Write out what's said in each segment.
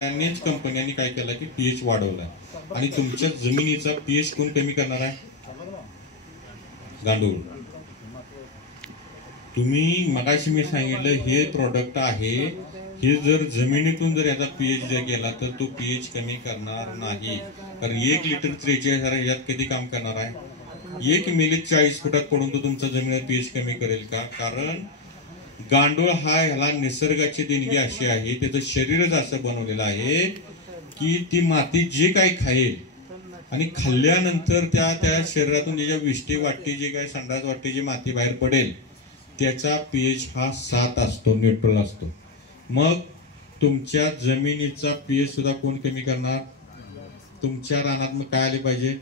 अनेक कंपन्यांनी काय केलं की पीएच वाढवलाय आणि तुमच्या जमिनीचा पीएच कोण कमी करणार आहे? गांडूळ. तुम्ही मगाशी मी सांगितलं हे प्रोडक्ट आहे, हे जर जमिनीतून जर याचा पीएच जर गेला तर तो पीएच कमी करणार नाही. कारण 1 लिटर 43,000 यात कधी काम करणार आहे? 1 मिली 40 फुटात पडून तो तुमचा जमिनीवर पीएच कमी करेल का? कारण गांडूळ हा ह्याला निसर्गाची देणगी अशी आहे, त्याचं शरीरच असं बनवलेलं आहे की ती माती जे काही खाईल आणि खाल्ल्यानंतर त्या शरीरातून ज्या विष्टी वाटते, जे काही संडास वाटते, जी माती बाहेर पडेल त्याचा पीएच हा 7 असतो, न्यूट्रल असतो. मग तुमच्या जमिनीचा पीएच सुद्धा कोण कमी करणार? तुमच्या रानात मग काय आले पाहिजे?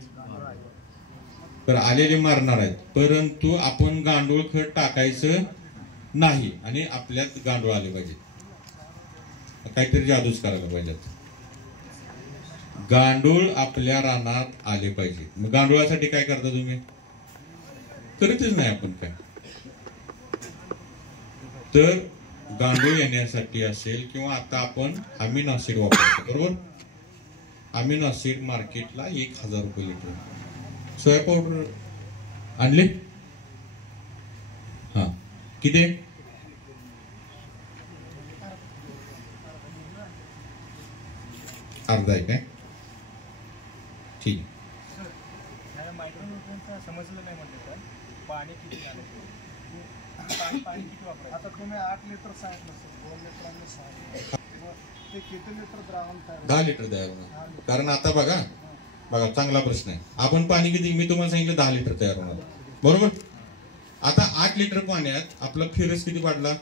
तर आलेले मारणार आहेत, परंतु आपण गांडूळ खत टाकायचं नाही आणि आपल्यात गांडूळ आले पाहिजे. काहीतरी जादूच करायला पाहिजे. गांडूळ आपल्या रानात आले पाहिजे. मग गांडुळासाठी काय करता तुम्ही? करतच नाही आपण काय. तर गांडूळ येण्यासाठी असेल किंवा आता आपण अमीनो ऍसिड वापरतो, बरोबर? अमीनो ऍसिड मार्केटला 1,000 रुपये लिटर. सोया पावडर आणले? हा, किती? अर्धा आहे काय? ठीक. समजलं नाही म्हणजे पाणी किती आता तुम्ही 8 लिटर सांगितलं, 2 लिटर आणि 6 ते किती लिटर द्रावण? 10 लिटर तयार होणार. कारण आता बघा चांगला प्रश्न आहे. आपण पाणी किती? मी तुम्हाला सांगितलं 10 लिटर तयार होणार, बरोबर? आता 8 लिटर पाण्यात आपला फेरस किती वाढला?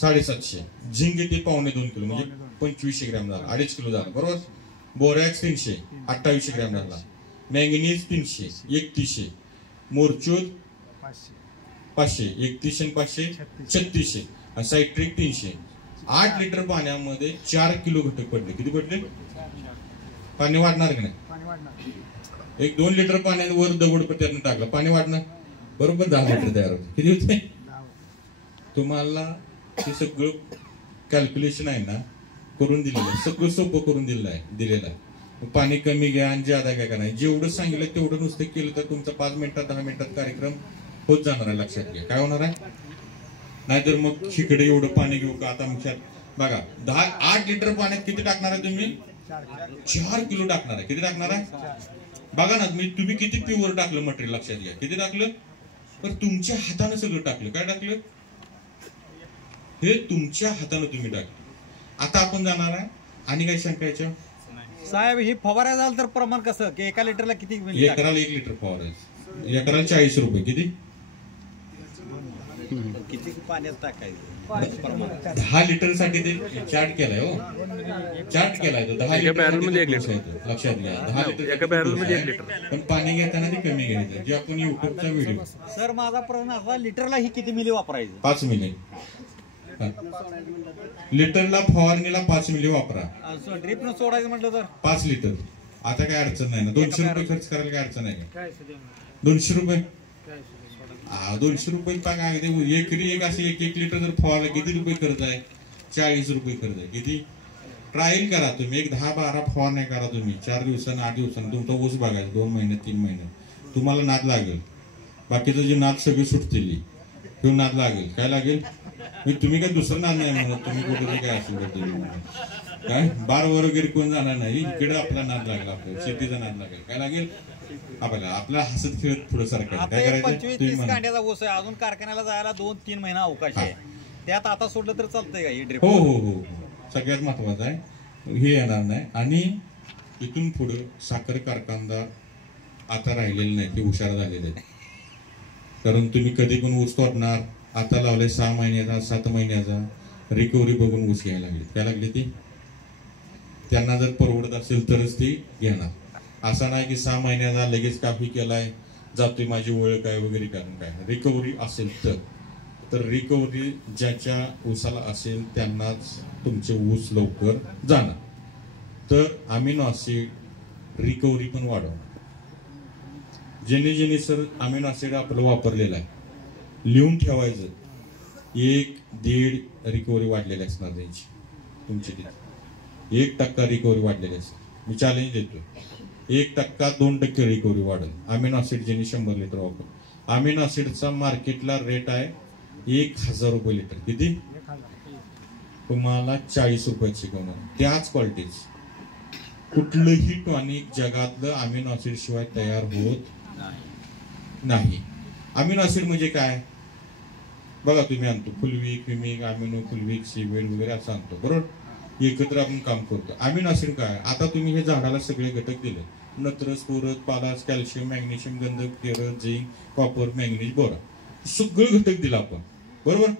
750. झिंक किती? 2.25 किलो, म्हणजे 2500 ग्रॅम झाला, 2.5 किलो झाला, बरोबर? बोरॅक्स 300, 2800 ग्रॅम झाला. मॅंगनीज 300, 3100. मोरचूद 500, 3100 आणि 500 3600. आणि सायट्रिक 300. 8 लिटर पाण्यामध्ये 4 किलो घटक पडले. किती पडले? पाणी वाढणार की नाही? 1-2 लिटर पाण्यात वर दगड टाकलं, पाणी वाढणार, बरोबर? 10 लिटर तयार होते. किती होते? तुम्हाला ते सगळं कॅल्क्युलेशन आहे ना, करून दिलेलं आहे, सगळं सोपं करून दिलेलं आहे. पाणी कमी घ्या आणि ज्यादा काय नाही, जेवढं सांगितलं तेवढं नुसतं केलं तर तुमचा 5 मिनिटात 10 मिनिटात कार्यक्रम होत जाणार आहे. लक्षात घ्या. काय होणार आहे? नाहीतर मग इकडे एवढं पाणी घेऊ का? आता आमच्यात बघा 8 लिटर पाण्यात किती टाकणार आहे तुम्ही? 4 किलो टाकणार आहे. किती टाकणार आहे? बघा ना, तुम्ही किती प्युअर टाकलं मटेरियल. लक्षात घ्या. किती टाकलं? पण तुमच्या हाताने सगळं टाकलं. काय टाकलं? हे तुमच्या हाताने तुम्ही टाकलं. आता आपण जाणार आहे आणि काही शंकायच्या साहेब, ही फवारा झालं तर प्रमाण कसं की 1 लिटरला किती? एकराला 1 लिटर फवारायचं. एकराला 40 रुपये. किती? किती पाण्यात टाकायचं? 10 लिटर साठी ते चार्ट केलाय. हो, चार्ट केलाय तो. 10 लिटर मध्ये 1 लिटर. लक्षात घ्या. 10 लिटर एका बॅरल मध्ये 1 लिटर. पण पाणी घेताना ते कमी घ्यायचं. जे आपण युट्यूबचा व्हिडिओ. सर, माझा प्रश्न असा, लिटरला ही किती मिली वापरायचं? 5 मिली. लिटरला फवारणीला 5 मिली वापरा. ड्रिप न सोडायचं म्हटलं तर 5 लिटर. आता काय अडचण नाही ना? 200 रुपये खर्च करायला काय अडचण आहे का? 200 रुपये. 200 रुपये पाका. एकरी एक असे 1 लिटर जर फवारला किती रुपये खर्च आहे? 40 रुपये खर्च आहे. किती? ट्रायल करा तुम्ही. 10-12 फवारण्या करा तुम्ही. 4 दिवसांनी 8 दिवसांनी तुमचा ऊस बघायचा. 2 महिने 3 महिने तुम्हाला नाद लागेल. बाकीचं जे नाद सगळे सुटतील, तो नाद लागेल. काय लागेल? तुम्ही काय दुसरं नाद नाही म्हणत. तुम्ही कुठे काय असेल काय बारवर वगैरे कोण जाणार नाही. इकडे आपला नाद लागला, आपल्याला शेतीचा नाद लागेल. काय लागेल? आपला हसत खेळत पुढे सारखं. काय करायचं? 25-30 कांड्याचा ऊस आहे. अजून कारखान्याला जायला 2-3 महिना अवकाश आहे. त्यात आता सोडलं तर चालतंय का? ही ड्रिप? हो. सगळ्यात महत्वाचं आहे हे येणार नाही. आणि इथून पुढे साखर कारखानदार आता राहिलेले नाही, ते हुशार झालेले आहेत. कारण तुम्ही कधी पण ऊस तोडणार. आता लावले 6 महिन्याचा 7 महिन्याचा रिकव्हरी बघून ऊस घ्यायला लागले. काय लागले? ती त्यांना जर परवडत असेल तरच ती घेणार. असा नाही की 6 महिन्याचा लगेच काफी केलाय, जातोय माझी ओळख आहे वगैरे. कारण काय रिकव्हरी असेल तर रिकव्हरी ज्याच्या ऊसाला असेल त्यांनाच तुमचे ऊस लवकर जाणार. तर अमीनो ऍसिड रिकव्हरी पण वाढवणार. जेणे सर अमीनो ऍसिड आपलं वापरलेलं आहे, लिहून ठेवायचं. 1-1.5 रिकव्हरी वाढलेली असणार त्यांची तुमची तिथे. 1% रिकव्हरी वाढलेली असेल. मी चॅलेंज देतो, 1%, 2% रिकव्हरी वाढेल अमिनो ऍसिड ज्यांनी 100 लिटर वापर. अमिनो ऍसिडचा मार्केटला रेट आहे 1000 रुपये लिटर. किती? तुम्हाला 40 रुपयात शिकवणार. त्याच क्वालिटीज कुठलंही टॉनिक जगातलं अमिनो ऍसिड शिवाय तयार होत नाही. अमिनो ऍसिड म्हणजे काय बघा, तुम्ही आणतो फुलविक, विमिक, अमिनो, फुलविक, सीवेड वगैरे असं आणतो, बरोबर. एकत्र आपण काम करतो. अमिनो ऍसिड काय? आता तुम्ही हे झाडाला सगळे घटक दिले, नत्र, स्फोरक, पालास, कॅल्शियम, मॅग्नेशियम, गंधक, केरळ, झिंक, कॉपर, मॅंगनीज, बोरा, सगळं घटक दिलं आपण, बरोबर.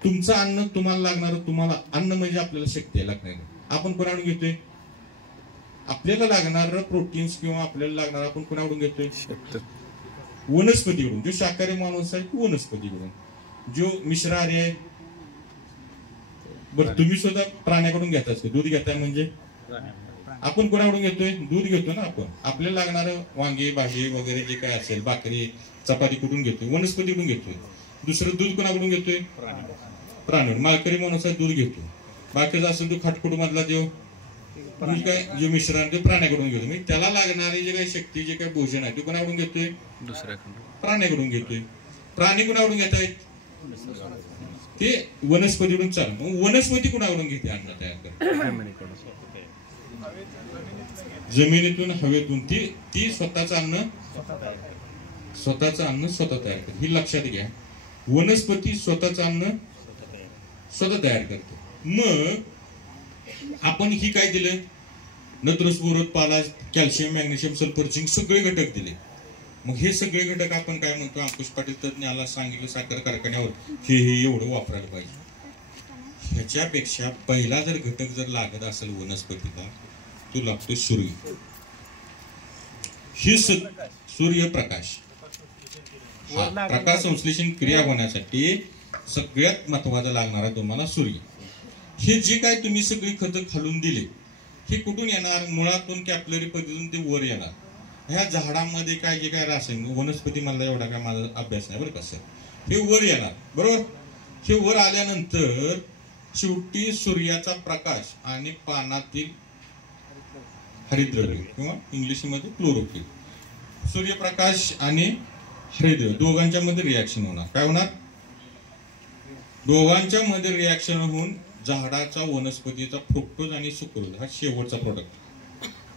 तुमचं अन्न तुम्हाला लागणार, तुम्हाला अन्न म्हणजे आपल्याला शक्ती आहे लागणार. आपण कोणाकडून घेतोय? आपल्याला लागणार प्रोटीन्स किंवा आपल्याला लागणार आपण कोणाकडून घेतोय? वनस्पतीकडून. जो शाकाहारी माणूस आहे तो वनस्पतीकडून, जो मिश्राहारी आहे. बरं, तुम्ही सुद्धा प्राण्याकडून घेताच का? दूध घेताय म्हणजे आपण कोणाकडून घेतोय? दूध घेतो ना आपण. आपल्याला लागणार वांगे, भाजी वगैरे जे काय असेल, भाकरी, चपाती कुठून घेतोय? वनस्पतीकडून घेतोय. दुसरं दूध कोणाकडून घेतोय? प्राणी. मालकरी माणूस आहे दूध घेतो. बाकीचा असेल तो खाटकुट मधला देव काय जे मिश्रण ते प्राण्याकडून घेतो. म्हणजे त्याला लागणारी जे काही शक्ती, जे काही भोजन आहे ते कोणाकडून घेतोय? प्राण्याकडून घेतोय. प्राणी कोणाकडून घेत आहेत? ते वनस्पतीकडून. चाल, मग वनस्पती कोणाकडून घेते अन्न तयार करते? जमिनीतून, हवेतून. ती स्वतःचं अन्न स्वतः तयार करते. ही लक्षात घ्या. वनस्पती स्वतःचं अन्न स्वतः तयार करते. मग आपण ही काय दिलं? नत्र, स्फोरक, पालाश, कॅल्शियम, मॅग्नेशियम, सल्फर, झिंक सगळे घटक दिले. मग हे सगळे घटक आपण काय म्हणतो? अंकुश पाटील तज्ञाला सांगितलं साखर कारखान्यावर हे एवढं वापरायला पाहिजे. ह्याच्यापेक्षा पहिला जर घटक जर लागत असेल वनस्पतीला, तो लागतो सूर्य. ही सूर्यप्रकाश. प्रकाश संश्लेषण क्रिया होण्यासाठी सगळ्यात महत्वाचं लागणार आहे तुम्हाला सूर्य. हे जे काय तुम्ही सगळी खतं खालून दिले, हे कुठून येणार? मुळातून, कॅपलरी पद्धतीतून ते वर येणार. ह्या झाडामध्ये काय जे काय रासायनिक, वनस्पती मधला एवढा काय माझा अभ्यास नाही बरं का सर. हे वर येणार, बरोबर. हे वर आल्यानंतर शेवटी सूर्याचा प्रकाश आणि पानातील हरितद्रव्य किंवा इंग्लिशमध्ये क्लोरोफिल, सूर्यप्रकाश आणि हरितद्रव्य दोघांच्या मध्ये रिॲक्शन होणार. काय होणार? दोघांच्या मध्ये रिॲक्शन होऊन झाडाचा, वनस्पतीचा फ्रुक्टोज आणि सुक्रोज हा शेवटचा प्रोडक्ट.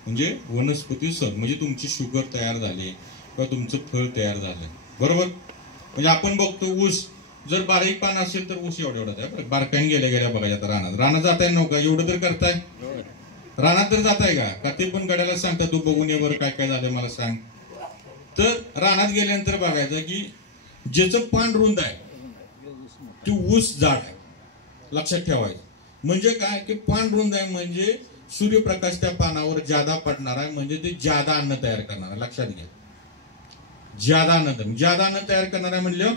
म्हणजे वनस्पती सर म्हणजे तुमची शुगर तयार झाली किंवा तुमचं फळ तयार झालं, बरोबर. म्हणजे आपण बघतो ऊस जर बारीक पान असेल तर ऊस एवढा आहे. बारकाईने गेल्या बघा. आता रानात जाताय नव्हता एवढं तर करताय. रानात तर जाताय का ते पण गड्याला सांगता तू बघून ये बरं काय काय झालं मला सांग. तर रानात गेल्यानंतर बघायचं की ज्याचं पान रुंद आहे ते ऊस जाड आहे. लक्षात ठेवायचं. म्हणजे काय की पान रुंद आहे म्हणजे सूर्यप्रकाश त्या पानावर ज्यादा पडणार आहे, म्हणजे ते ज्यादा अन्न तयार करणार आहे. लक्षात घ्या. ज्यादा अन्न तयार करणार आहे म्हणलं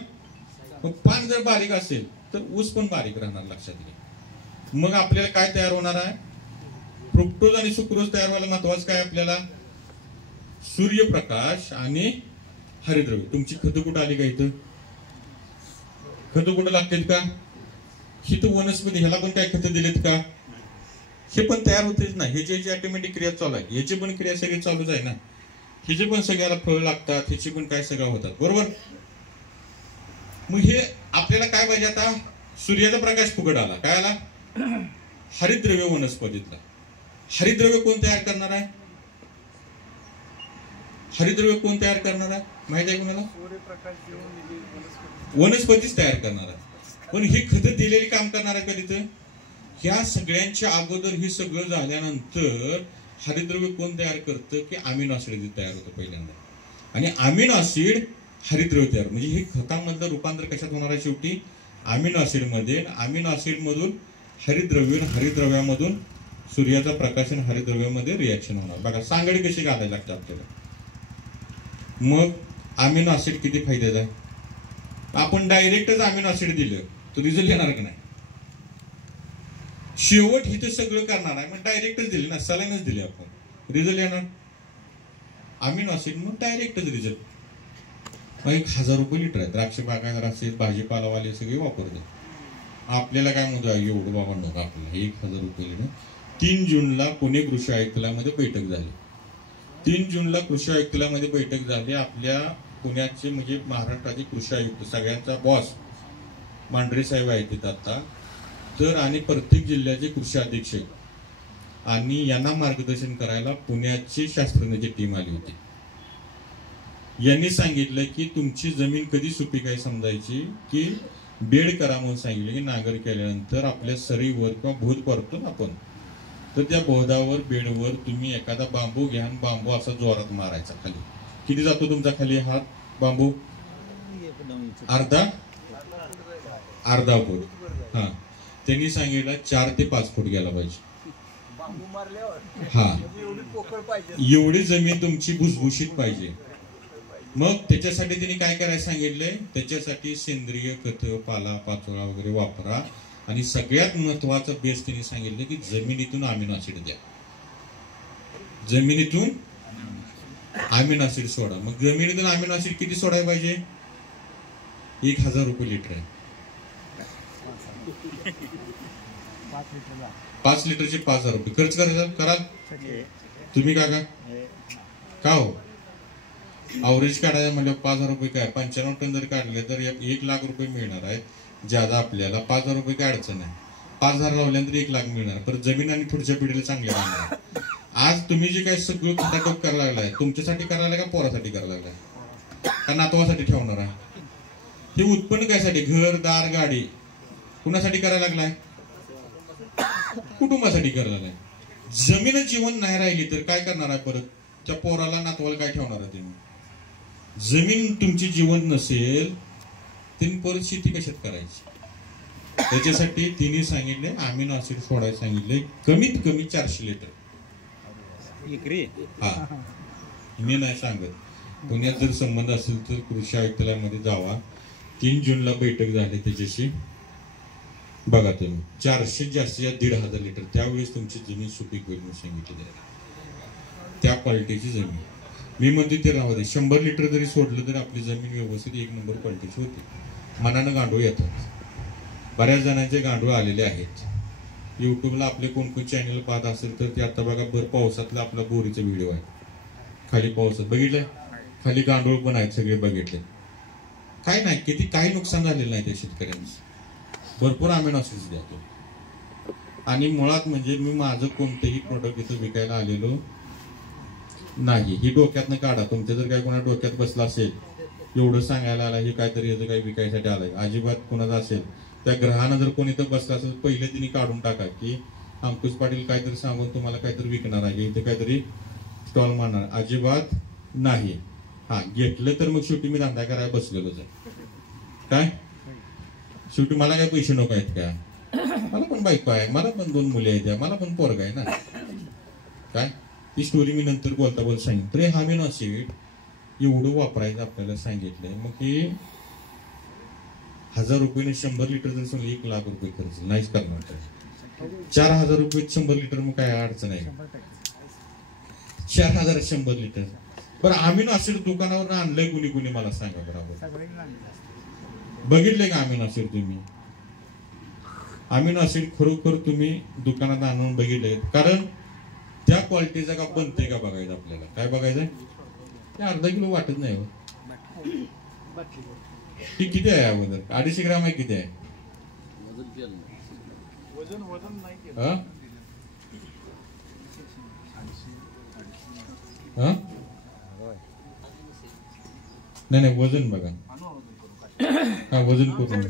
पान जर बारीक असेल तर ऊस पण बारीक राहणार. लक्षात घ्या. मग आपल्याला काय तयार होणार आहे? फ्रुक्टोज आणि सुक्रोज तयार व्हायला महत्वाचं काय आपल्याला? सूर्यप्रकाश आणि हरितद्रव्य. तुमची खतं कुठं आली का? इथं खतं कुठं लागतील का? इथं वनस्पती ह्याला पण काय खतं दिलेत का? हे पण तयार होतेच ना. ह्याची ऑटोमॅटिक क्रिया चालू आहे. ह्याची पण क्रिया सगळी चालूच आहे ना. ह्याचे पण सगळ्याला फळ लागतात, ह्याची पण काय सगळं होतात, बरोबर. मग हे आपल्याला काय पाहिजे आता? सूर्याचा प्रकाश फुकट आला. काय आला? हरितद्रव्य वनस्पतीतला. हरितद्रव्य कोण तयार करणार आहे? हरितद्रव्य कोण तयार करणार आहे माहित आहे कोणाला? वनस्पतीच तयार करणार आहे. पण ही खतं दिलेली काम करणार आहे का तिथं? ह्या सगळ्यांच्या अगोदर हे सगळं झाल्यानंतर हरितद्रव्य कोण तयार करतं की अमिनो ऍसिड तयार होतं पहिल्यांदा. आणि अमिनो ऍसिड हरितद्रव्य तयार, म्हणजे हे खतामधलं रूपांतर कशात होणार आहे? शेवटी अमिनो ऍसिड मध्ये. अमिनो ऍसिड मधून हरितद्रव्य, हरितद्रव्यामधून सूर्याचा प्रकाश आणि हरितद्रव्यामध्ये रिॲक्शन होणार. बघा सांगडी कशी घालायला लागते आपल्याला. मग अमिनो ऍसिड किती फायद्याचं आहे? आपण डायरेक्टच अमिनो ऍसिड दिलं तर रिझल्ट येणार की नाही? शेवट इथे सगळं करणार आहे मग डायरेक्टच दिले ना, सलाईनच दिले आपण, रिझल्ट येणार. अमिनो ऍसिड मग डायरेक्टच रिझल्ट. मग 1000 रुपये लिटर आहे. द्राक्ष बागायदार असेल, भाजीपालावाले सगळे वापरतात. आपल्याला काय म्हणतो एवढं बाबा नको आपल्याला 1000 रुपये लिटर. 3 जूनला पुणे कृषी आयुक्तालयामध्ये बैठक झाली. 3 जूनला कृषी आयुक्तालयामध्ये बैठक झाली. आपल्या पुण्याचे म्हणजे महाराष्ट्राचे कृषी आयुक्त सगळ्यांचा बॉस मांढरे साहेब आहेत तिथं आता तर, आणि प्रत्येक जिल्ह्याचे कृषी अधीक्षक आणि यांना मार्गदर्शन करायला पुण्याची शास्त्रज्ञांची टीम आली होती. यांनी सांगितलं की तुमची जमीन कधी सुपीक आहे समजायची की बेड करा म्हणून सांगितलं की नांगर केल्यानंतर आपल्या सरीवर किंवा भूत करतो ना आपण, तर त्या बोधावर बेडवर तुम्ही एखादा बांबू घ्या आणि बांबू असा जोरात मारायचा खाली. किती जातो तुमचा खाली हात बांबू? अर्धा फूट. हा, त्यांनी सांगितलं 4 ते 5 फूट गेला पाहिजे. हा, एवढी जमीन तुमची भुसभुशीत पाहिजे. मग त्याच्यासाठी त्यांनी काय करायला सांगितलंय? त्याच्यासाठी सेंद्रिय खत, पाला पाचोळा वगैरे वापरा आणि सगळ्यात महत्वाचं बेस त्यांनी सांगितलं की जमिनीतून अमिनो ऍसिड द्या. जमिनीतून अमिनो ऍसिड सोडा. मग जमिनीतून अमिनो ऍसिड किती सोडायला पाहिजे? 1000 रुपये लिटर आहे. 5 लिटरचे 5000 रुपये खर्च कराल तुम्ही का हो? अवरेज काढायला म्हणजे 5000 रुपये काय 95 टन जर काढले तर 1 लाख रुपये मिळणार आहेत. ज्यादा आपल्याला 5000 रुपये काय अडचण आहे. 5000 लावल्यानंतर 1 लाख मिळणार. परत जमीन आणि पुढच्या पिढीला चांगले राहणार. आज तुम्ही जे काय सगळं खटाटोप करायला लागलाय तुमच्यासाठी करायला का पोरासाठी करायला लागलाय का नातवासाठी ठेवणार आहे? हे उत्पन्न कायसाठी? घर दार गाडी कुणासाठी करायला लागलाय? कुटुंबासाठी करायला लागलाय. जमीन जीवन नाही राहिली तर काय करणार आहे? परत त्या पोराला नातवाला काय ठेवणार आहे तुम्ही? जमीन तुमची जीवन नसेल तुम्ही परत शेती कशात करायची? त्याच्यासाठी तिने सांगितले अमिनो ऍसिड सोडायला सांगितले कमीत कमी 400 लिटर एकरी. हा, मी नाही सांगत. पुण्यात जर संबंध असेल तर कृषी आयुक्तालयामध्ये जावा. 3 जूनला बैठक झाली त्याच्याशी. बघा तुम्ही 400 जास्तीत जास्त 1500 लिटर त्यावेळेस तुमची जमीन सुपीक होईल म्हणून सांगितली. त्या क्वालिटीची जमीन मी म्हणते ते राहू दे. 100 लिटर जरी सोडलं तरी आपली जमीन व्यवस्थित 1 नंबर क्वालिटीची होती. मनानं गांडूळ येतात. बऱ्याच जणांचे गांडूळ आलेले आहेत. युट्यूबला आपले कोण चॅनल पाहत असेल तर ते आता बघा भर पावसातला आपला बोरीचा व्हिडिओ आहे. खाली पावसात बघितलंय, खाली गांडूळ पण आहेत सगळे बघितले. काय नाही किती काही नुकसान झालेलं नाही त्या शेतकऱ्यांचं. भरपूर अमिनो ऍसिड्स द्या. आणि मुळात म्हणजे मी माझं कोणतंही प्रोडक्ट इथं विकायला आलेलो नाही. ही डोक्यातनं काढा. तुमच्या जर काही कोणा डोक्यात बसला असेल एवढं सांगायला आला हे काहीतरी याचं काही विकायसाठी आलंय अजिबात कोणाचं असेल त्या ग्रहानं जर कोणी इथं बसला असेल पहिले तिने काढून टाका की अंकुश पाटील काहीतरी सांगून तुम्हाला काहीतरी विकणार आहे इथे काहीतरी स्टॉल मारणार. अजिबात नाही. हा, घेतलं तर मग शेवटी मी धंदा करायला बसलेलोच आहे. काय शेवटी मला काय पैसे नको आहेत का? मला पण बायको आहे, मला पण 2 मुले आहेत, मला पण पोरगा आहे ना. काय ती स्टोरी मी नंतर बोलता सांगितलं. तर अमिनो ऍसिड एवढं वापरायचं आपल्याला सांगितलंय. मग हे 1000 रुपये 100 लिटर जर समजा 1 लाख रुपये खर्च नाहीच करणार. 4000 रुपये 100 लिटर मग काय अडचण आहे? 4000 100 लिटर. बरं अमिनो ऍसिड दुकानावर आणलंय कुणी मला सांगा बरोबर. बघितले का अमिनो ऍसिड तुम्ही? अमिनो ऍसिड खरोखर तुम्ही दुकानात आणून बघितले? कारण त्या क्वालिटीचा का बनते का बघायचं आपल्याला. काय बघायचं? ते अर्धा किलो वाटत नाही हो. ती किती आहे अगोदर? 250 ग्राम आहे. किती आहे वजन नाही. नाही वजन बघा. हा वजन करून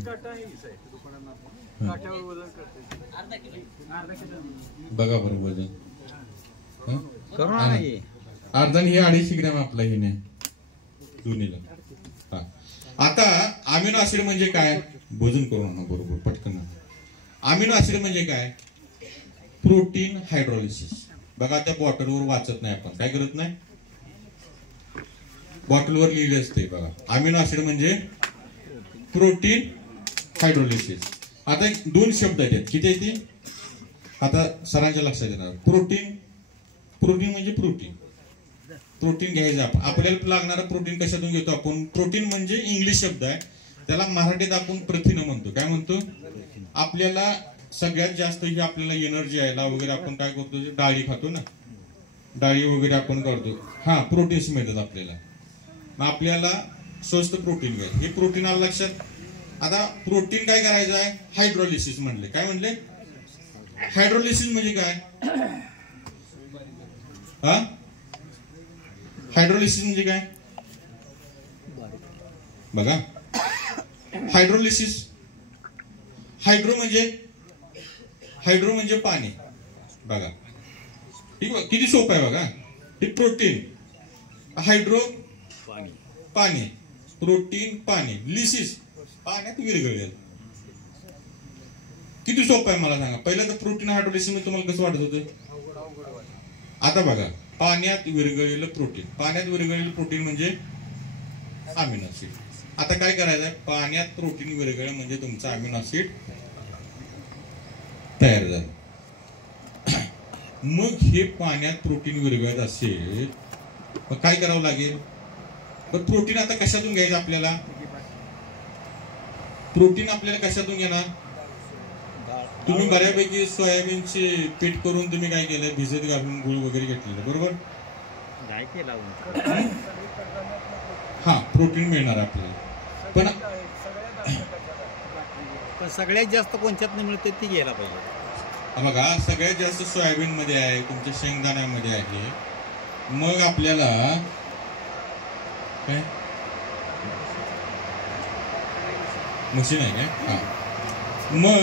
बघा बरं वजन अर्धा. हे 250 ग्रॅम आपला हे नाही दोन्हीला. हा, आता अमिनो ऍसिड म्हणजे काय? वजन करून ना बरोबर पटकन. अमिनो ऍसिड म्हणजे काय? Protein hydrolysis. बघा त्या बॉटलवर वाचत नाही आपण. काय करत नाही? बॉटलवर लिहिले असते बघा. अमिनो ऍसिड म्हणजे प्रोटीन हायड्रोलिसिस. आता 2 शब्द आहेत. किती आहे ते आता सरांच्या लक्षात येणार. प्रोटीन म्हणजे प्रोटीन घ्यायचं आपण. आपल्याला लागणारं प्रोटीन कशातून घेतो आपण? प्रोटीन म्हणजे इंग्लिश शब्द आहे. त्याला मराठीत आपण प्रथिन म्हणतो. काय म्हणतो? आपल्याला सगळ्यात जास्त ही आपल्याला एनर्जी यायला वगैरे आपण काय करतो, डाळी खातो ना, डाळी वगैरे आपण करतो, हा प्रोटीन्स मिळतात आपल्याला. मग आपल्याला स्वस्त प्रोटीन घ्या. हे प्रोटीन आलं लक्षात. आता प्रोटीन काय करायचं आहे, हायड्रोलिसिस म्हणले. काय म्हणले, हायड्रोलिसिस म्हणजे काय, हा हायड्रोलिसिस म्हणजे काय बघा. हायड्रोलिसिस, हायड्रो म्हणजे पाणी. बघा किती सोपं आहे बघा. हे प्रोटीन, हायड्रो पाणी, प्रोटीन पाणी, लिसिस पाण्यात विरघळेल. किती सोपं आहे मला सांगा. पहिलं तर प्रोटीन हायड्रोलिसिस मध्ये तुम्हाला कसं वाटत होतं. आता बघा, पाण्यात विरघळलेलं प्रोटीन, पाण्यात विरघळलेलं प्रोटीन म्हणजे अमिनो ऍसिड. आता काय करायचं आहे, पाण्यात प्रोटीन विरघळलं म्हणजे तुमचं अमिनो ऍसिड तयार झालं. मग हे पाण्यात प्रोटीन विरघळत असेल मग काय करावं लागेल. तर प्रोटीन आता कशातून घ्यायचं आपल्याला, प्रोटीन आपल्याला कशातून घेणार. तुम्ही बऱ्यापैकी सोयाबीनचे पीठ करून तुम्ही काय केलं, भिजत घालून गुळ वगैरे घेतलेलं, बरोबर. हा प्रोटीन मिळणार आपल्याला. पण सगळ्यात जास्त कोणत्यात मिळते ती घ्यायला पाहिजे. बघा सगळ्यात जास्त सोयाबीन मध्ये आहे, तुमच्या शेंगदाण्यामध्ये आहे. मग आपल्याला काय मशीन आहे काय, हा मग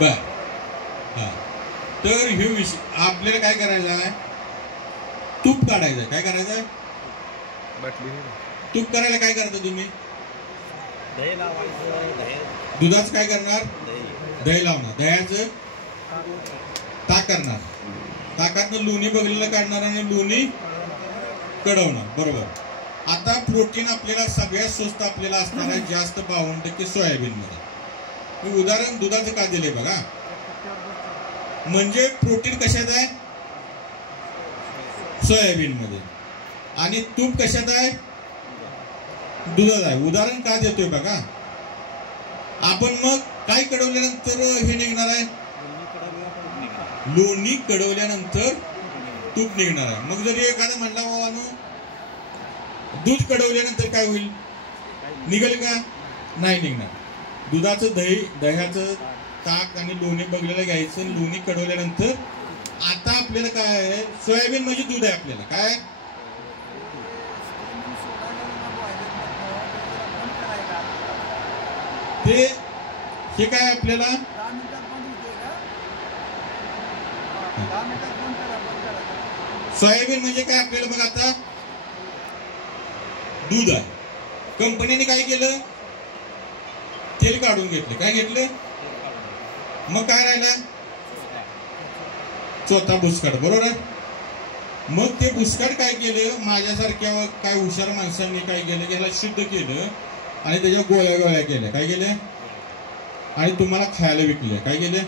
बर. हा तर हे विषय आपल्याला काय करायचं आहे, तूप काढायचं आहे. काय करायचं आहे, तूप करायला काय करता तुम्ही, दुधाचं काय करणार, दही लावणार, दह्याचं ताक करणार, ताकातनं लोणी बघलेलं काढणार आणि लोणी कडवणार, बरोबर. आता प्रोटीन आपल्याला सगळ्यात स्वस्त आपल्याला असणार आहे जास्त 52% सोयाबीन मध्ये. उदाहरण दुधाचं का दिले बघा. म्हणजे प्रोटीन कशात आहे, सोयाबीन मध्ये, आणि तूप कशात आहे, दुधात आहे. उदाहरण का देतोय बघा. आपण मग काय कडवल्यानंतर हे निघणार आहे, लोणी कडवल्यानंतर तूप निघणार आहे. मग जरी एखादा म्हणला बाबांनो दूध कडवल्यानंतर काय होईल, निघेल का, नाही निघणार. दुधाचं दही, दह्याचं ताक आणि लोणी बघलेलं घ्यायचं. लोणी कडवल्यानंतर आता आपल्याला काय आहे, सोयाबीन म्हणजे दूध आहे आपल्याला. काय ते हे काय आपल्याला सोयाबीन म्हणजे काय आपल्याला बघा. आता दूध आहे, कंपनीने काय केलं, तेल काढून घेतलं. काय घेतलं, मग काय राहिला, चोथा बुसकाट, बरोबर आहे. मग ते बुसकाट काय केलं, माझ्यासारख्या काय हुशार माणसांनी काय केलं, याला शुद्ध केलं आणि त्याच्या गोळ्या गोळ्या केल्या. काय केल्या, आणि तुम्हाला खायला विकल्या. काय केले,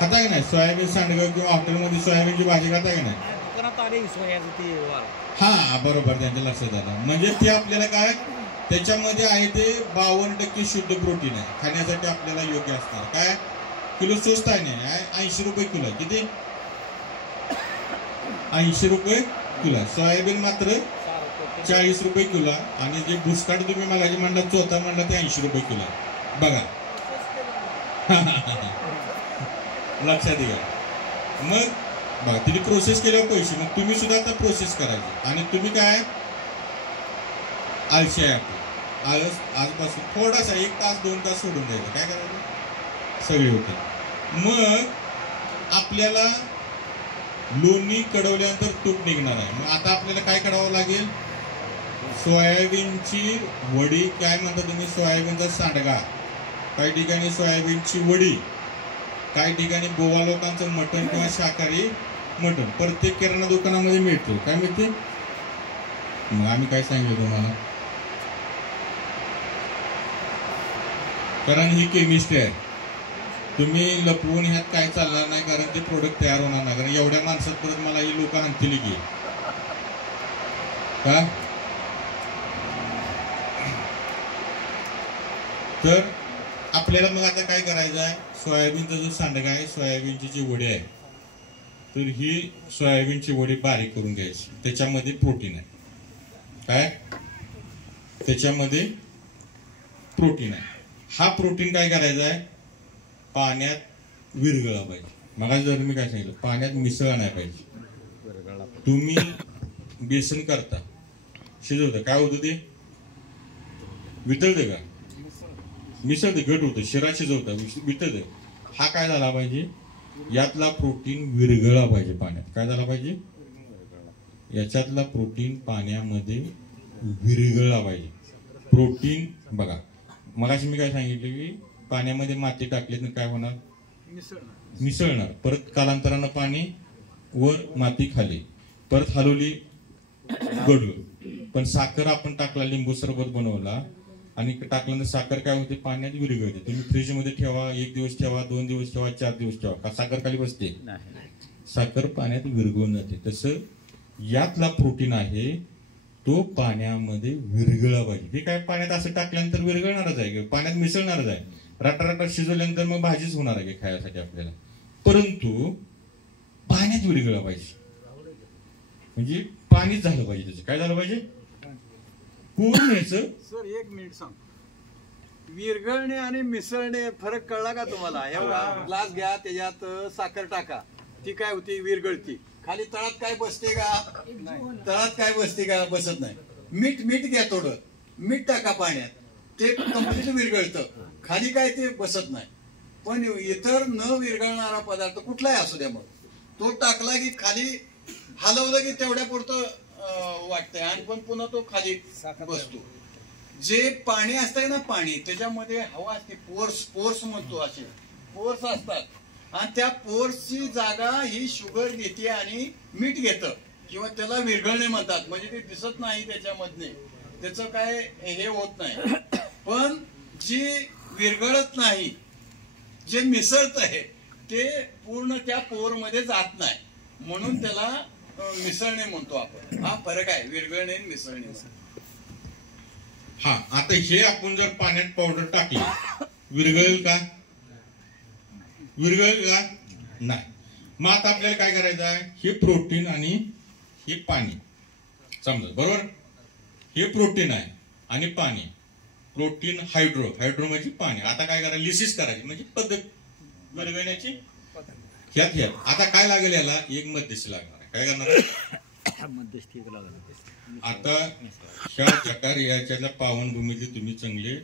खाता की नाही, सोयाबीन सांडगं किंवा हॉटेलमध्ये सोयाबीनची भाजी खाता की नाही. हा बरोबर, त्यांच्या लक्षात आलं. म्हणजे ते आपल्याला काय, त्याच्यामध्ये आहे ते 52% शुद्ध प्रोटीन आहे, खाण्यासाठी आपल्याला योग्य असणार. काय किलो स्वस्त आहे नाही, 80 रुपये किलो आहे. किती, 80 रुपये किलो. सोयाबीन मात्र 40 रुपये किलो. आणि जे बुसकाट तुम्ही मला म्हणला, चोथा म्हणला, ते 80 रुपये किलो बघा. लक्षात घ्या. मग बघा तिने प्रोसेस केल्यावर पैसे, मग तुम्ही सुद्धा आता प्रोसेस करायची. आणि तुम्ही काय आळशी आहे आपली, आळस आजपासून थोडासा 1 तास 2 तास सोडून द्यायचं. काय करायचं, सगळे होते. मग आपल्याला लोणी कडवल्यानंतर तूप निघणार आहे. मग आता आपल्याला काय करावं लागेल, सोयाबीनची वडी, काय म्हणता तुम्ही, सोयाबीनचा सांडगा, काही ठिकाणी सोयाबीनची वडी, काही ठिकाणी गोवा लोकांचं मटण किंवा शाकाहारी मटण प्रत्येक किराणा दुकानामध्ये मिळतो. काय मिळते, मग आम्ही काय सांगितलं तुम्हाला, कारण ही केमिस्ट्री आहे. तुम्ही लपवून ह्यात काय चालणार नाही, कारण ते प्रोडक्ट तयार होणार नाही. कारण एवढ्या माणसात परत मला ही लोक आणतील की का, तर आपल्याला मग आता काय करायचं आहे, सोयाबीनचा जो सांडगा आहे, सोयाबीनची जी वडी आहे, तर ही सोयाबीनची वडी बारीक करून घ्यायची. त्याच्यामध्ये प्रोटीन आहे. काय त्याच्यामध्ये प्रोटीन आहे. हा प्रोटीन काय करायचा आहे, पाण्यात विरघळला पाहिजे. मग जर मी काय सांगितलं, पाण्यात मिसळला नाही पाहिजे. तुम्ही बेसन करता, शिजवता, काय होतं ते, वितळतं का, मिसळते, घट होतं, शिरा शिजवता, वितळतं. हा काय झाला पाहिजे, यातला प्रोटीन विरघळला पाहिजे पाण्यात. काय झाला पाहिजे, याच्यातला प्रोटीन पाण्यामध्ये विरघळला पाहिजे. प्रोटीन बघा, मगाशी मी काय सांगितलं की पाण्यामध्ये माती टाकली तर काय होणार, मिसळणार. परत कालांतरानं पाणी वर, माती खाली, परत हलवली, गडलं. पण साखर आपण टाकला, लिंबू सरबत बनवला आणि टाकल्यानंतर साखर काय होते, पाण्यात विरघळते. तुम्ही फ्रीज मध्ये ठेवा, 1 दिवस ठेवा, 2 दिवस ठेवा, 4 दिवस ठेवा, का साखर खाली बसते, साखर पाण्यात विरघळून जाते. तसं यातला प्रोटीन आहे तो पाण्यामध्ये विरघळला पाहिजे. हे काय पाण्यात असं टाकल्यानंतर विरघळणारच आहे, पाण्यात मिसळणारच आहे. राटा शिजवल्यानंतर मग भाजीच होणार आहे खायसाठी आपल्याला. परंतु पाण्यात विरघळला पाहिजे, म्हणजे पाणीच झालं पाहिजे. त्याचं काय झालं पाहिजे, पूर्ण याचं. सर 1 मिनिट सांग, विरघळणे आणि मिसळणे फरक कळला का तुम्हाला? एवढा ग्लास घ्या, त्याच्यात साखर टाका, ती काय होती, विरघळती. खाली तळात काय बसते का, तळात काय बसते का, बसत नाही. मीठ घ्या, थोडं मीठ टाका पाण्यात, ते कम्प्लीट विरघळतं. खाली काय ते बसत नाही. पण इतर न विरघळणारा पदार्थ कुठलाही असू द्या, मग तो टाकला की खाली हलवलं की तेवढ्या पुरतं वाटतंय आणि पण पुन्हा तो खाली बसतो. जे पाणी असतंय ना, पाणी त्याच्यामध्ये हवा असते, पोर्स म्हणतो, असे पोर्स असतात. आणि त्या पोर्सची जागा ही शुगर घेते आणि मीठ घेतं, किंवा त्याला विरघळणे म्हणतात. म्हणजे ते दिसत नाही त्याच्यामधले, त्याचं काय हे होत नाही. पण जी विरघळत नाही, जे मिसळत आहे ते पूर्ण त्या पोर मध्ये जात नाही, म्हणून त्याला मिसळणे म्हणतो आपण. हा फरक आहे, विरघळणे आणि मिसळणे. हा, आता हे आपण जर पाण्यात पावडर टाकली, विरघळेल का, विरघळेल का नाही. मग आता आपल्याला काय करायचं आहे, हे प्रोटीन आणि हे पाणी समजा, बरोबर. हे प्रोटीन आहे आणि पाणी, प्रोटीन हायड्रो म्हणजे पाणी. आता काय करायचं, लिसिस करायची, म्हणजे पद्धत विरघळण्याची. ह्यात आता काय लागेल, याला एक मध्यस्थी लागणार आहे. काय करणार, मध्यस्थी. आता ह्या जकार याच्यातल्या पावनभूमीचे तुम्ही चांगले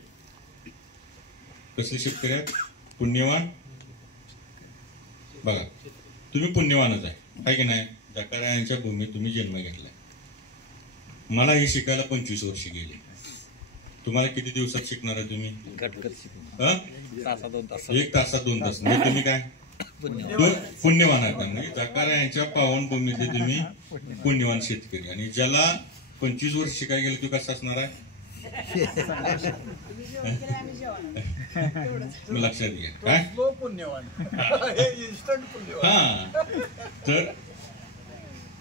कसले शेतकरी आहेत, पुण्यवान. बघा, तुम्ही पुण्यवानच आहे की नाही. जकारा यांच्या भूमीत तुम्ही जन्म घेतलाय. मला हे शिकायला 25 वर्ष गेली. तुम्हाला किती दिवसात शिकणार आहे तुम्ही, 1 तासात 2 तास. म्हणजे तुम्ही काय पुण्यवान आहे. म्हणजे जकारा यांच्या पावनभूमीतले तुम्ही पुण्यवान शेतकरी. आणि ज्याला 25 वर्ष शिकायला गेले, तो कसा असणार आहे, लक्षात घ्या. काय पुण्यवान, हा,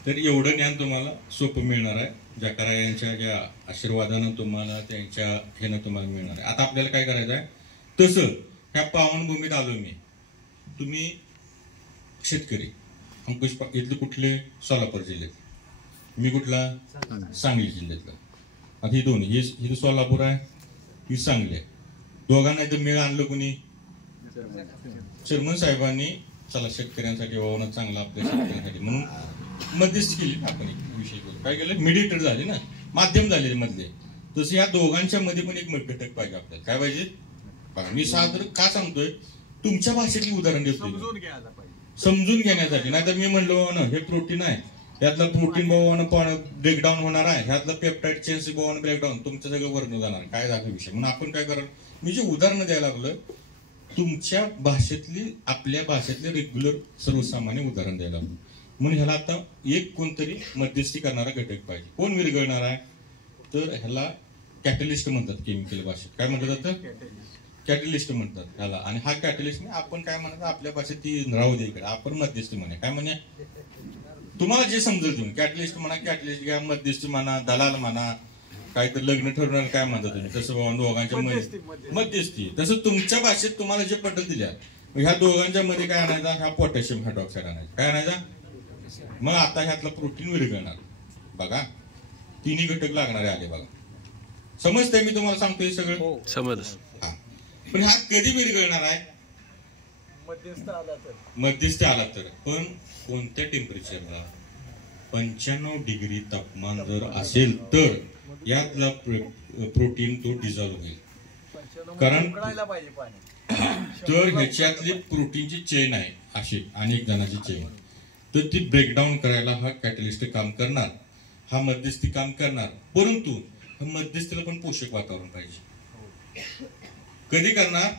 तर एवढं ज्ञान तुम्हाला सोपं मिळणार आहे. जकारा यांच्या ज्या आशीर्वादानं तुम्हाला, त्यांच्या ह्यानं तुम्हाला मिळणार आहे. आता आपल्याला काय करायचं आहे, तसं ह्या पावनभूमीत आलो मी, तुम्ही शेतकरी. अंकुश इथले कुठले, सोलापूर जिल्ह्यात, मी कुठला, सांगली जिल्ह्यातला. आता ही दोन्ही, ही सोलापूर आहे, ही सांगली आहे. दोघांना इथं मेळ आणलं कुणी, चेअरमन साहेबांनी. चला शेतकऱ्यांसाठी वावणं चांगलं, आपल्या शेतकऱ्यांसाठी, म्हणून मध्यस्थी केली आपण. एक विषय काय केलं, मीडिएटर झाले ना, माध्यम झाले मधले. तसं या दोघांच्या मध्ये पण एक घटक पाहिजे आपल्याला. काय पाहिजे, मी सादर का सांगतोय, तुमच्या भाषेतली उदाहरण देतो, समजून घेण्यासाठी. नाही तर मी म्हणलो ना, हे प्रोटीन आहे, ह्यातलं प्रोटीन भावानं ब्रेकडाऊन होणार आहे, ह्यातलं पेप्टाईड चेन्स भावानं ब्रेकडाऊन, तुमचं सगळं वर्ण जाणार. काय झालं विषय, म्हणून आपण काय कराल, मी जे उदाहरणं द्यायला लागलं, तुमच्या भाषेतली, आपल्या भाषेतले रेग्युलर सर्वसामान्य उदाहरण द्यायला लागलं. म्हणून ह्याला आता एक कोणतरी मध्यस्थी करणारा घटक पाहिजे. कोण विरघळणार आहे, तर ह्याला कॅटलिस्ट म्हणतात केमिकल भाषेत. काय म्हटलं जातं, कॅटलिस्ट म्हणतात ह्याला. आणि हा कॅटलिस्ट आपण काय म्हणतात, आपल्या भाषेत ती राहू दे इकडे, आपण मध्यस्थी म्हणा. काय म्हणे, तुम्हाला जे समजेल तुम्ही, कॅटलिस्ट म्हणा, कॅटलिस्ट घ्या, मध्यस्थी म्हणा, दलाल म्हणा, काय तर लग्न ठरवणार काय म्हणता तुम्ही तसं बाबा दोघांच्या मध्ये मध्यस्थी, तसं तुमच्या भाषेत तुम्हाला जे पद्धत दिल्या ह्या दोघांच्या मध्ये काय आणायचा, ह्या पोटॅशियम हायड्रॉक्साईड आणायचा. काय आणायचा? मग आता ह्यातला प्रोटीन विरघळणार. बघा तिन्ही घटक लागणारे आले. बघा समजतंय मी तुम्हाला सांगतोय सगळं? समज. पण हा कधी विरघळणार आहे? मध्यस्थ आला तर. पण कोणत्या टेम्परेचरला? 95 डिग्री तापमान जर असेल तर यातला प्रोटीन तो डिझॉल्व्ह होईल. कारण तर ह्याच्यातली प्रोटीनची चेन आहे अशी अनेक जणांची चेन, तर ती ब्रेकडाऊन करायला हा कॅटलिस्ट काम करणार, हा मध्यस्थी काम करणार. परंतु हा मध्यस्थीला पण पोषक वातावरण पाहिजे. कधी करणार?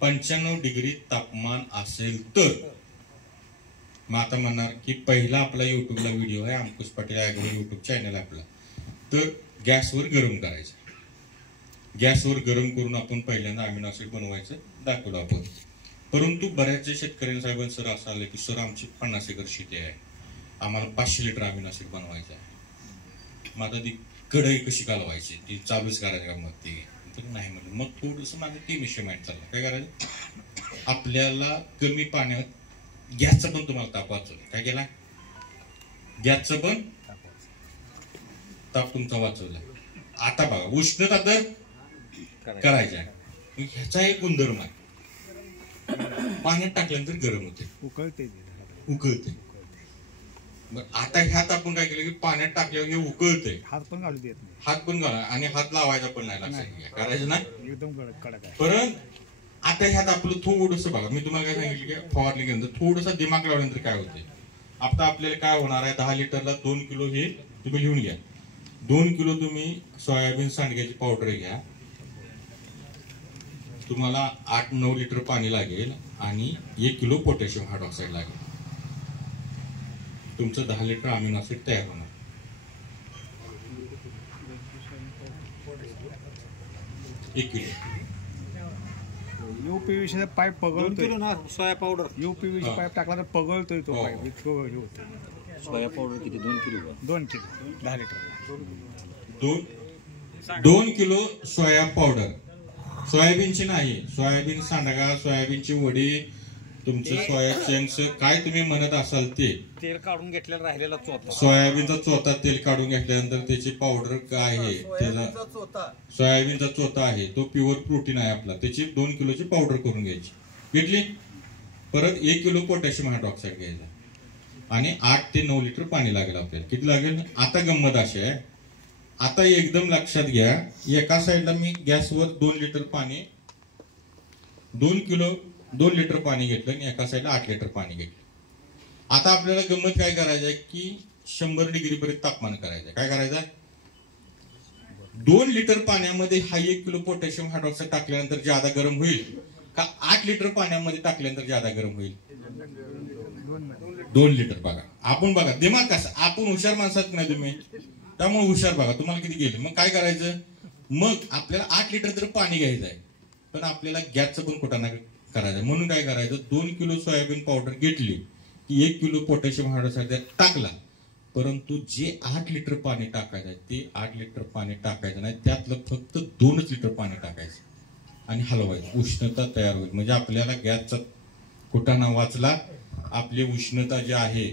95 डिग्री तापमान असेल तर. मग आता म्हणणार की पहिला आपला युट्यूबला व्हिडिओ आहे अंकुश पाटील ॲग्रो युट्यूब चॅनल आपला, तर गॅसवर गरम करायचं. गॅसवर गरम करून आपण पहिल्यांदा अमिनो ऍसिड बनवायचं दाखवलं आपण. परंतु बऱ्याच शेतकऱ्यांनी साहेबांनी सर असं आलं की सर आमची 50 एकर शेती आहे, आम्हाला 500 लिटर अमिनो ऍसिड बनवायचं आहे. मग आता ती कढई कशी घालवायची, ती चालूच करायची का? मग ती नाही म्हणलं. मग थोडंसं माझं ते विषय माहीत चाललं. काय करायचं? आपल्याला कमी पाण्यात गॅसचा पण तुम्हाला ताप वाचवला. काय केला? गॅसचा पण ताप तुमचा वाचवला. आता बघा उष्णता तर करायच्या, ह्याचा एक गुणधर्म आहे, पाण्यात टाकल्यानंतर गरम होते, उकळते. मग आता ह्यात आपण काय केलं की पाण्यात टाकल्यावर हे उकळते, हात पण घालू देत नाही, हात पण घाला आणि हात लावायचा पण नाही, लक्षात करायचं नाही एकदम कडक आहे. परत आता ह्यात आपलं थोडस बघा, मी तुम्हाला काय सांगितलं की फवारणी केल्यानंतर थोडंसं दिमाग लावल्यानंतर काय होते. आता आपल्याला काय होणार आहे, 10 लिटरला 2 किलो हे तुम्ही लिहून घ्या. 2 किलो तुम्ही सोयाबीन सांडग्याची पावडर घ्या, तुम्हाला 8-9 लिटर पाणी लागेल आणि 1 किलो पोटॅशियम हायड्रॉक्साईड लागेल. तुमचं 10 लिटर अमिनो ऍसिड तयार होणार. एक किलो यूपीव्हीसी पाईप पगळतोय ना सोया पावडर. यूपीव्हीसी पाईप टाकला तर पगळतोय तो पाईप, इतकं हे होतं. सोया पावडर किती? 2 किलो. 2 kilo 10 litre. 2 किलो सोया पावडर, सोयाबीनची नाही, सोयाबीन सांडगा, सोयाबीनची वडी, तुमचं सोया चंक्स काय तुम्ही म्हणत असाल ते, तेल काढून घेतलेला राहिलेला चोथा, सोयाबीनचा चोथा तेल काढून घेतल्यानंतर त्याची पावडर काय आहे, त्याचा सोयाबीनचा चोथा आहे, तो प्युअर प्रोटीन आहे आपला, त्याची 2 किलोची पावडर करून घ्यायची, घेतली. परत 1 किलो पोटॅशियम हायड्रॉक्साईड घ्यायचा आणि 8 ते 9 लिटर पाणी लागेल आपल्याला. किती लागेल? आता गंमत अशी आहे, आता एकदम लक्षात घ्या, एका साईडला मी गॅसवर 2 लिटर पाणी, 2 किलो 2 लिटर पाणी घेतलं आणि एका साईडला 8 लिटर पाणी घेतलं. आता आपल्याला गंमत काय करायचं आहे की 100 डिग्री पर्यंत तापमान करायचं. काय करायचं? 2 लिटर पाण्यामध्ये हा 1 किलो पोटॅशियम हायड्रॉक्साईड टाकल्यानंतर ज्यादा गरम होईल का 8 लिटर पाण्यामध्ये टाकल्यानंतर ज्यादा गरम होईल? 2 लिटर. बघा आपण, बघा दिमाग कसा, आपण हुशार माणसात नाही तुम्ही, त्यामुळे हुशार बघा तुम्हाला किती गेले. मग काय करायचं, मग आपल्याला 8 लिटर तर पाणी घ्यायचं आहे, पण आपल्याला गॅसचं पण कुटाणा करायचं. म्हणून काय करायचं, 2 किलो सोयाबीन पावडर घेतली की 1 किलो पोटॅशियम हायड्रॉक्साईड टाकला, परंतु जे 8 लिटर पाणी टाकायचं आहे ते 8 लिटर पाणी टाकायचं नाही, त्यातलं फक्त 2च लिटर पाणी टाकायचं आणि हलवायचं. उष्णता तयार होईल, म्हणजे आपल्याला गॅसचा कुटाणा वाचला, आपली उष्णता जी आहे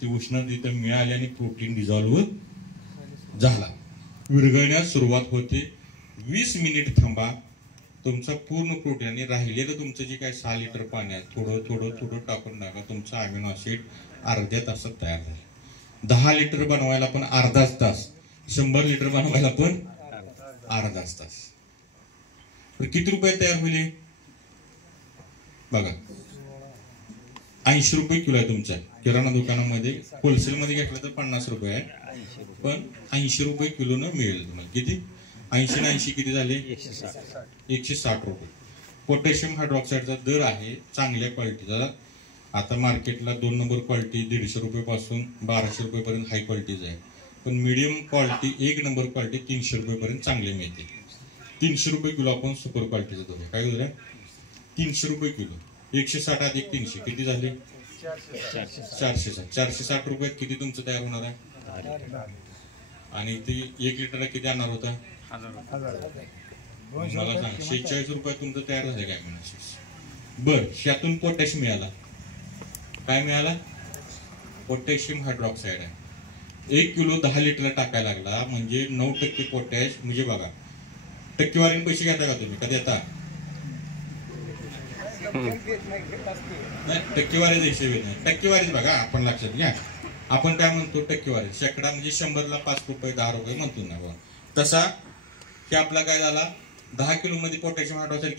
ती उष्णता इथं मिळाली आणि प्रोटीन डिझॉल्व्ह झाला, विरघळण्यास सुरुवात होते. 20 मिनिट थांबा, तुमचा पूर्ण प्रोटीन आणि राहिलेलं तुमचं जे काय 6 लिटर पाणी आहे थोडं थोडं थोडं टाकून टाका, तुमचं अमिनो ऍसिड अर्ध्या तासात तयार झालं. 10 लिटर बनवायला पण अर्धाच तास, 100 लिटर बनवायला पण अर्धाच तास. तर किती रुपये तयार होईल बघा? 80 रुपये किलो आहे तुमच्या किराणा दुकानामध्ये, होलसेलमध्ये घेतलं तर 50 रुपये आहे, पण 80 रुपये किलोनं मिळेल तुम्हाला. किती? 80 ना 80 किती झाले? 160 रुपये. पोटॅशियम हायड्रॉक्साईडचा दर आहे चांगल्या क्वालिटीचा. आता मार्केटला 2 नंबर क्वालिटी 150 रुपयेपासून 1200 रुपयेपर्यंत हाय क्वालिटीज आहे, पण मीडियम क्वालिटी 1 नंबर क्वालिटी 300 रुपयेपर्यंत चांगले मिळते. 300 रुपये किलो आपण सुपर क्वालिटीचा धरूया. काय धरूया? 300 रुपये किलो. 160 अधिक 300 किती झाले? 460. 460 रुपयात किती तुमचं तयार होणार आहे? आणि ती 1 लिटरला किती आणणार होता? मला सांग, 46 रुपये तुमचं तयार झालं काय म्हणा? बर, त्यातून पोटॅश मिळाला. काय मिळाला? पोटॅशियम हायड्रॉक्साईड आहे. 1 किलो 10 लिटरला टाकायला लागला म्हणजे 9% पोटॅश. म्हणजे बघा, टक्केवारीने पैसे घेता का तुम्ही? कधी येता? नाही, टक्केवारीचा हिशेब नाही. टक्केवारीच बघा, आपण लक्षात घ्या. आपण काय म्हणतो? टक्केवारी. शेकडा म्हणजे 100ला 5 रुपये 10 रुपये म्हणतो ना. तसा हे आपला काय झाला? 10 किलो मध्ये पोटॅशियम हायड्रॉक्साईड